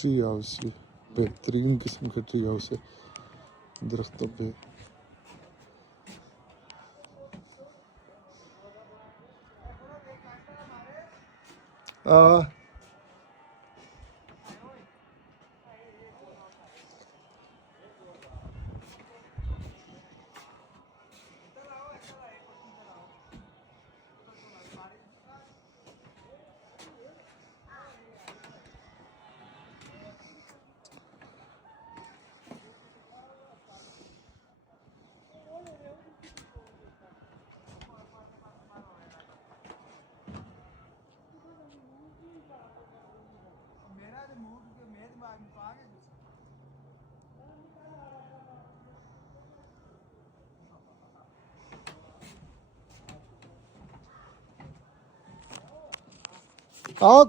Tree house, ये बेहतरीन किस्म का ट्री हाउस है दरख्तों पे। आओ